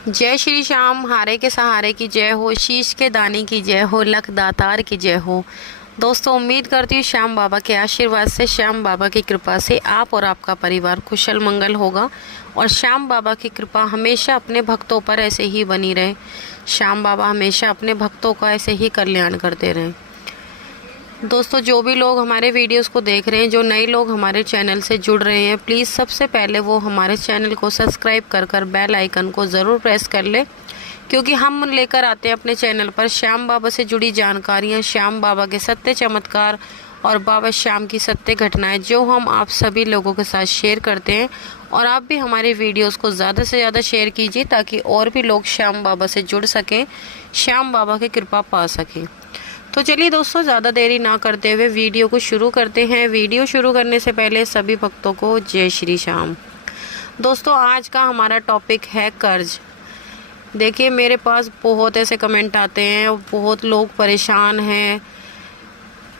जय श्री श्याम, हारे के सहारे की जय हो, शीश के दाने की जय हो, लख दातार की जय हो। दोस्तों, उम्मीद करती हूँ श्याम बाबा के आशीर्वाद से, श्याम बाबा की कृपा से आप और आपका परिवार कुशल मंगल होगा और श्याम बाबा की कृपा हमेशा अपने भक्तों पर ऐसे ही बनी रहे। श्याम बाबा हमेशा अपने भक्तों का ऐसे ही कल्याण करते रहें। दोस्तों, जो भी लोग हमारे वीडियोस को देख रहे हैं, जो नए लोग हमारे चैनल से जुड़ रहे हैं, प्लीज़ सबसे पहले वो हमारे चैनल को सब्सक्राइब कर बेल आइकन को ज़रूर प्रेस कर ले, क्योंकि हम लेकर आते हैं अपने चैनल पर श्याम बाबा से जुड़ी जानकारियाँ, श्याम बाबा के सत्य चमत्कार और बाबा श्याम की सत्य घटनाएं, जो हम आप सभी लोगों के साथ शेयर करते हैं। और आप भी हमारे वीडियोस को ज़्यादा से ज़्यादा शेयर कीजिए, ताकि और भी लोग श्याम बाबा से जुड़ सकें, श्याम बाबा की कृपा पा सकें। तो चलिए दोस्तों, ज़्यादा देरी ना करते हुए वीडियो को शुरू करते हैं। वीडियो शुरू करने से पहले सभी भक्तों को जय श्री श्याम। दोस्तों, आज का हमारा टॉपिक है कर्ज। देखिए, मेरे पास बहुत ऐसे कमेंट आते हैं और बहुत लोग परेशान हैं।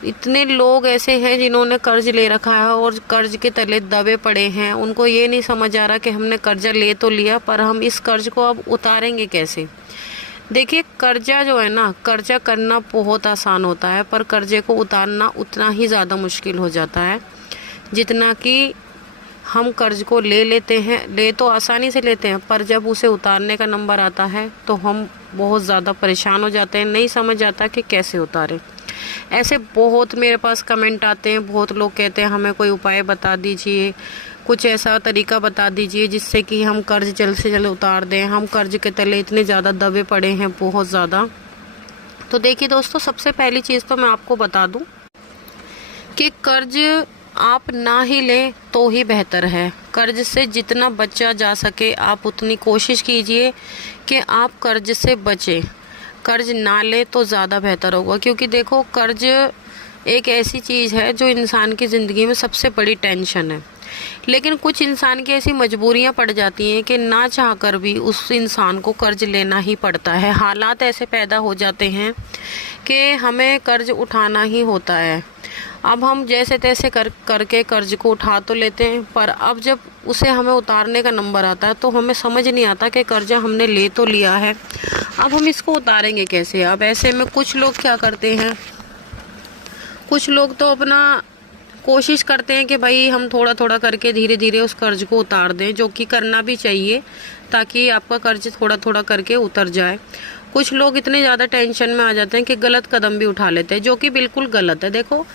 इतने लोग ऐसे हैं जिन्होंने कर्ज ले रखा है और कर्ज के तले दबे पड़े हैं। उनको ये नहीं समझ आ रहा कि हमने कर्जा ले तो लिया, पर हम इस कर्ज को अब उतारेंगे कैसे। देखिए, कर्जा जो है ना, कर्जा करना बहुत आसान होता है, पर कर्जे को उतारना उतना ही ज़्यादा मुश्किल हो जाता है जितना कि हम कर्ज को ले लेते हैं। ले तो आसानी से लेते हैं, पर जब उसे उतारने का नंबर आता है तो हम बहुत ज़्यादा परेशान हो जाते हैं, नहीं समझ आता कि कैसे उतारें। ऐसे बहुत मेरे पास कमेंट आते हैं, बहुत लोग कहते हैं हमें कोई उपाय बता दीजिए, कुछ ऐसा तरीका बता दीजिए जिससे कि हम कर्ज जल्द से जल्द उतार दें। हम कर्ज के तले इतने ज़्यादा दबे पड़े हैं, बहुत ज़्यादा। तो देखिए दोस्तों, सबसे पहली चीज़ तो मैं आपको बता दूं कि कर्ज आप ना ही लें तो ही बेहतर है। कर्ज से जितना बचा जा सके आप उतनी कोशिश कीजिए कि आप कर्ज से बचें। कर्ज ना लें तो ज़्यादा बेहतर होगा, क्योंकि देखो, कर्ज एक ऐसी चीज़ है जो इंसान की ज़िंदगी में सबसे बड़ी टेंशन है। लेकिन कुछ इंसान की ऐसी मजबूरियां पड़ जाती हैं कि ना चाहकर भी उस इंसान को कर्ज लेना ही पड़ता है। हालात ऐसे पैदा हो जाते हैं कि हमें कर्ज उठाना ही होता है। अब हम जैसे तैसे करके कर्ज को उठा तो लेते हैं, पर अब जब उसे हमें उतारने का नंबर आता है तो हमें समझ नहीं आता कि कर्जा हमने ले तो लिया है, अब हम इसको उतारेंगे कैसे। अब ऐसे में कुछ लोग क्या करते हैं, कुछ लोग तो अपना कोशिश करते हैं कि भाई हम थोड़ा थोड़ा करके धीरे धीरे उस कर्ज को उतार दें, जो कि करना भी चाहिए, ताकि आपका कर्ज थोड़ा थोड़ा करके उतर जाए। कुछ लोग इतने ज़्यादा टेंशन में आ जाते हैं कि गलत कदम भी उठा लेते हैं, जो कि बिल्कुल गलत है। देखो,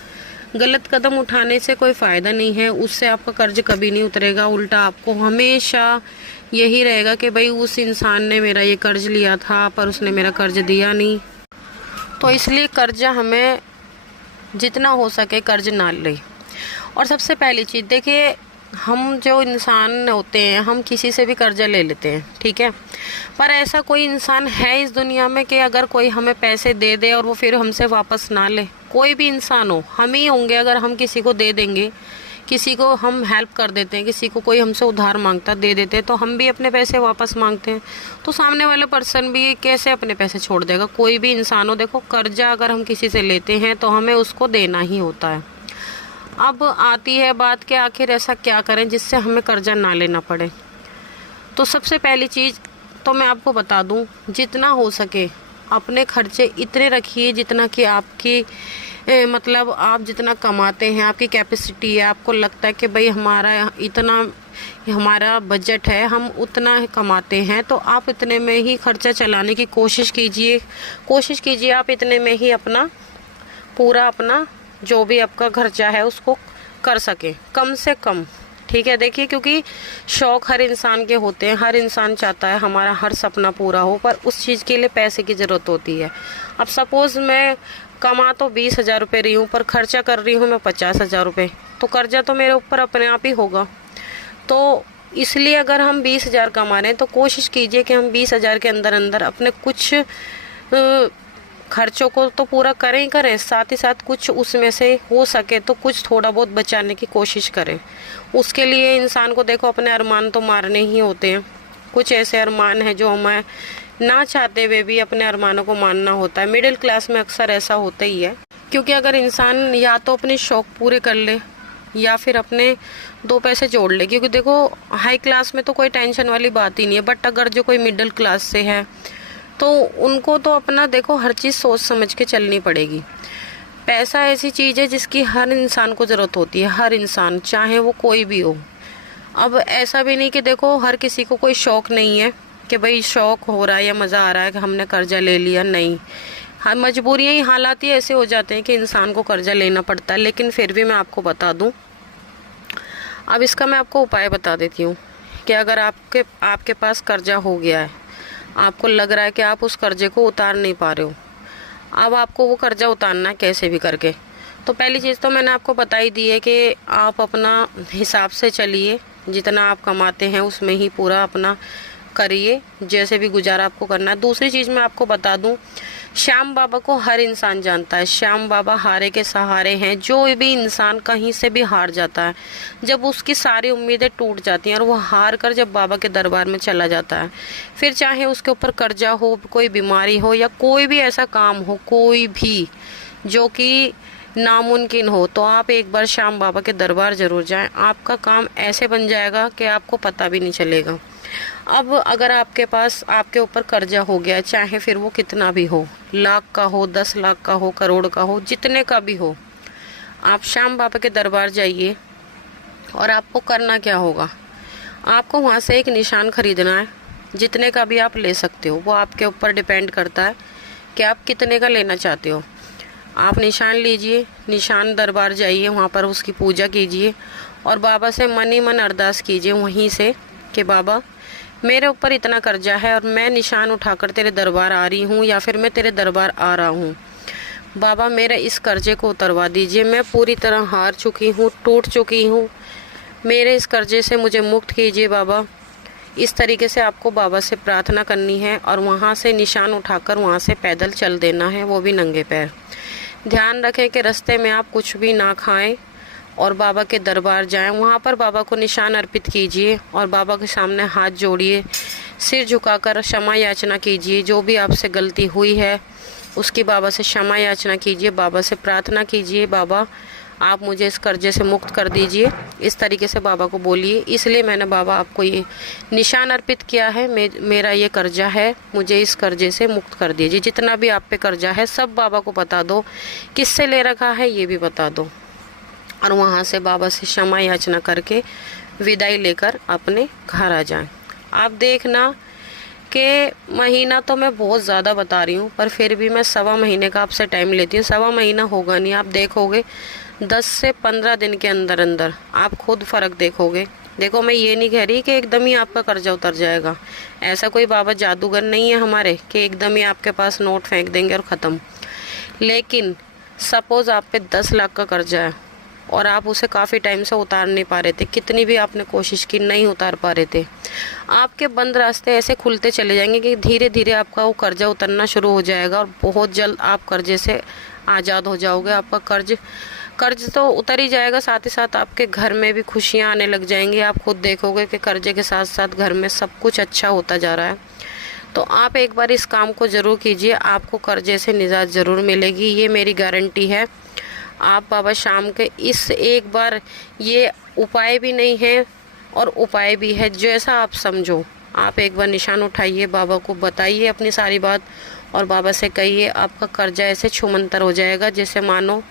गलत कदम उठाने से कोई फ़ायदा नहीं है, उससे आपका कर्ज कभी नहीं उतरेगा। उल्टा आपको हमेशा यही रहेगा कि भाई उस इंसान ने मेरा ये कर्ज लिया था, पर उसने मेरा कर्ज दिया नहीं। तो इसलिए कर्जा हमें जितना हो सके कर्ज ना ले। और सबसे पहली चीज़ देखिए, हम जो इंसान होते हैं, हम किसी से भी कर्जा ले लेते हैं, ठीक है, पर ऐसा कोई इंसान है इस दुनिया में कि अगर कोई हमें पैसे दे दे और वो फिर हमसे वापस ना ले। कोई भी इंसान हो, हम ही होंगे। अगर हम किसी को दे देंगे, किसी को हम हेल्प कर देते हैं, किसी को कोई हमसे उधार मांगता दे देते हैं, तो हम भी अपने पैसे वापस मांगते हैं, तो सामने वाला पर्सन भी कैसे अपने पैसे छोड़ देगा। कोई भी इंसान हो, देखो, कर्जा अगर हम किसी से लेते हैं तो हमें उसको देना ही होता है। अब आती है बात कि आखिर ऐसा क्या करें जिससे हमें कर्जा ना लेना पड़े। तो सबसे पहली चीज़ तो मैं आपको बता दूं, जितना हो सके अपने खर्चे इतने रखिए जितना कि आपकी मतलब आप जितना कमाते हैं, आपकी कैपेसिटी है, आपको लगता है कि भाई हमारा इतना हमारा बजट है, हम उतना कमाते हैं, तो आप इतने में ही खर्चा चलाने की कोशिश कीजिए। आप इतने में ही अपना पूरा अपना जो भी आपका खर्चा है उसको कर सके, कम से कम, ठीक है। देखिए, क्योंकि शौक हर इंसान के होते हैं, हर इंसान चाहता है हमारा हर सपना पूरा हो, पर उस चीज़ के लिए पैसे की ज़रूरत होती है। अब सपोज़ मैं कमा तो 20,000 रुपये रही हूँ, पर खर्चा कर रही हूँ मैं 50,000 रुपये, तो कर्जा तो मेरे ऊपर अपने आप ही होगा। तो इसलिए अगर हम 20,000 कमा रहे हैं तो कोशिश कीजिए कि हम 20,000 के अंदर अंदर अपने कुछ खर्चों को तो पूरा करें ही करें, साथ ही साथ कुछ उसमें से हो सके तो कुछ थोड़ा बहुत बचाने की कोशिश करें। उसके लिए इंसान को देखो अपने अरमान तो मारने ही होते हैं। कुछ ऐसे अरमान हैं जो हमें ना चाहते हुए भी अपने अरमानों को मानना होता है। मिडिल क्लास में अक्सर ऐसा होता ही है, क्योंकि अगर इंसान या तो अपने शौक पूरे कर ले या फिर अपने 2 पैसे जोड़ ले, क्योंकि देखो हाई क्लास में तो कोई टेंशन वाली बात ही नहीं है, बट अगर जो कोई मिडिल क्लास से है तो उनको तो अपना देखो हर चीज़ सोच समझ के चलनी पड़ेगी। पैसा ऐसी चीज़ है जिसकी हर इंसान को ज़रूरत होती है, हर इंसान, चाहे वो कोई भी हो। अब ऐसा भी नहीं कि देखो हर किसी को कोई शौक़ नहीं है कि भाई शौक़ हो रहा है या मज़ा आ रहा है कि हमने कर्जा ले लिया, नहीं। हाँ, मजबूरियाँ ही, हालात ही ऐसे हो जाते हैं कि इंसान को कर्जा लेना पड़ता है। लेकिन फिर भी मैं आपको बता दूं, अब इसका मैं आपको उपाय बता देती हूँ कि अगर आपके पास कर्जा हो गया है, आपको लग रहा है कि आप उस कर्जे को उतार नहीं पा रहे हो, अब आपको वो कर्जा उतारना है कैसे भी करके। तो पहली चीज़ तो मैंने आपको बता ही दी है कि आप अपना हिसाब से चलिए, जितना आप कमाते हैं उसमें ही पूरा अपना करिए, जैसे भी गुजारा आपको करना है। दूसरी चीज़ मैं आपको बता दूं, श्याम बाबा को हर इंसान जानता है। श्याम बाबा हारे के सहारे हैं। जो भी इंसान कहीं से भी हार जाता है, जब उसकी सारी उम्मीदें टूट जाती हैं और वो हार कर जब बाबा के दरबार में चला जाता है, फिर चाहे उसके ऊपर कर्जा हो, कोई बीमारी हो या कोई भी ऐसा काम हो, कोई भी जो कि नामुमकिन हो, तो आप एक बार श्याम बाबा के दरबार ज़रूर जाएं। आपका काम ऐसे बन जाएगा कि आपको पता भी नहीं चलेगा। अब अगर आपके पास आपके ऊपर कर्जा हो गया, चाहे फिर वो कितना भी हो, लाख का हो, 10 लाख का हो, करोड़ का हो, जितने का भी हो, आप श्याम बाबा के दरबार जाइए। और आपको करना क्या होगा, आपको वहाँ से एक निशान खरीदना है, जितने का भी आप ले सकते हो, वो आपके ऊपर डिपेंड करता है कि आप कितने का लेना चाहते हो। आप निशान लीजिए, निशान दरबार जाइए, वहाँ पर उसकी पूजा कीजिए और बाबा से मन ही मन अरदास कीजिए वहीं से कि बाबा मेरे ऊपर इतना कर्जा है और मैं निशान उठाकर तेरे दरबार आ रही हूँ, या फिर मैं तेरे दरबार आ रहा हूँ। बाबा मेरे इस कर्जे को उतरवा दीजिए, मैं पूरी तरह हार चुकी हूँ, टूट चुकी हूँ, मेरे इस कर्जे से मुझे मुक्त कीजिए बाबा। इस तरीके से आपको बाबा से प्रार्थना करनी है और वहाँ से निशान उठाकर वहाँ से पैदल चल देना है, वो भी नंगे पैर। ध्यान रखें कि रास्ते में आप कुछ भी ना खाएं और बाबा के दरबार जाएं। वहाँ पर बाबा को निशान अर्पित कीजिए और बाबा के सामने हाथ जोड़िए, सिर झुकाकर क्षमा याचना कीजिए। जो भी आपसे गलती हुई है उसकी बाबा से क्षमा याचना कीजिए, बाबा से प्रार्थना कीजिए, बाबा आप मुझे इस कर्जे से मुक्त कर दीजिए। इस तरीके से बाबा को बोलिए, इसलिए मैंने बाबा आपको ये निशान अर्पित किया है, मेरा ये कर्जा है, मुझे इस कर्जे से मुक्त कर दीजिए। जितना भी आप पे कर्जा है सब बाबा को बता दो, किससे ले रखा है ये भी बता दो, और वहाँ से बाबा से क्षमा याचना करके विदाई लेकर अपने घर आ जाएं। आप देखना कि महीना तो मैं बहुत ज़्यादा बता रही हूँ, पर फिर भी मैं 1.25 महीने का आपसे टाइम लेती हूँ। 1.25 महीना होगा नहीं, आप देखोगे 10 से 15 दिन के अंदर अंदर आप खुद फ़र्क देखोगे। देखो मैं ये नहीं कह रही कि एकदम ही आपका कर्जा उतर जाएगा, ऐसा कोई बाबा जादूगर नहीं है हमारे कि एकदम ही आपके पास नोट फेंक देंगे और ख़त्म। लेकिन सपोज़ आप पे 10 लाख का कर्जा है और आप उसे काफ़ी टाइम से उतार नहीं पा रहे थे, कितनी भी आपने कोशिश की नहीं उतार पा रहे थे, आपके बंद रास्ते ऐसे खुलते चले जाएंगे कि धीरे धीरे आपका वो कर्जा उतरना शुरू हो जाएगा और बहुत जल्द आप कर्जे से आज़ाद हो जाओगे। आपका कर्ज तो उतर ही जाएगा, साथ ही साथ आपके घर में भी खुशियाँ आने लग जाएंगी। आप खुद देखोगे कि कर्जे के साथ साथ घर में सब कुछ अच्छा होता जा रहा है। तो आप एक बार इस काम को ज़रूर कीजिए, आपको कर्जे से निजात ज़रूर मिलेगी, ये मेरी गारंटी है। आप बाबा श्याम के इस एक बार, ये उपाय भी नहीं है और उपाय भी है, जैसा आप समझो, आप एक बार निशान उठाइए, बाबा को बताइए अपनी सारी बात और बाबा से कहिए, आपका कर्जा ऐसे छूमंतर हो जाएगा जैसे मानो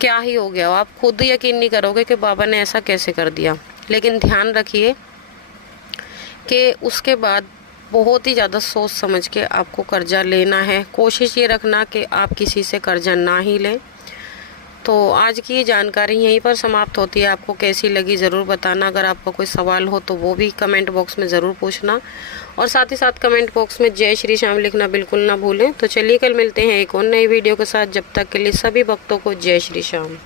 क्या ही हो गया हो। आप खुद यकीन नहीं करोगे कि बाबा ने ऐसा कैसे कर दिया। लेकिन ध्यान रखिए कि उसके बाद बहुत ही ज़्यादा सोच समझ के आपको कर्जा लेना है। कोशिश ये रखना कि आप किसी से कर्जा ना ही लें। तो आज की ये जानकारी यहीं पर समाप्त होती है। आपको कैसी लगी ज़रूर बताना। अगर आपका कोई सवाल हो तो वो भी कमेंट बॉक्स में ज़रूर पूछना, और साथ ही साथ कमेंट बॉक्स में जय श्री श्याम लिखना बिल्कुल ना भूलें। तो चलिए कल मिलते हैं एक और नई वीडियो के साथ। जब तक के लिए सभी भक्तों को जय श्री श्याम।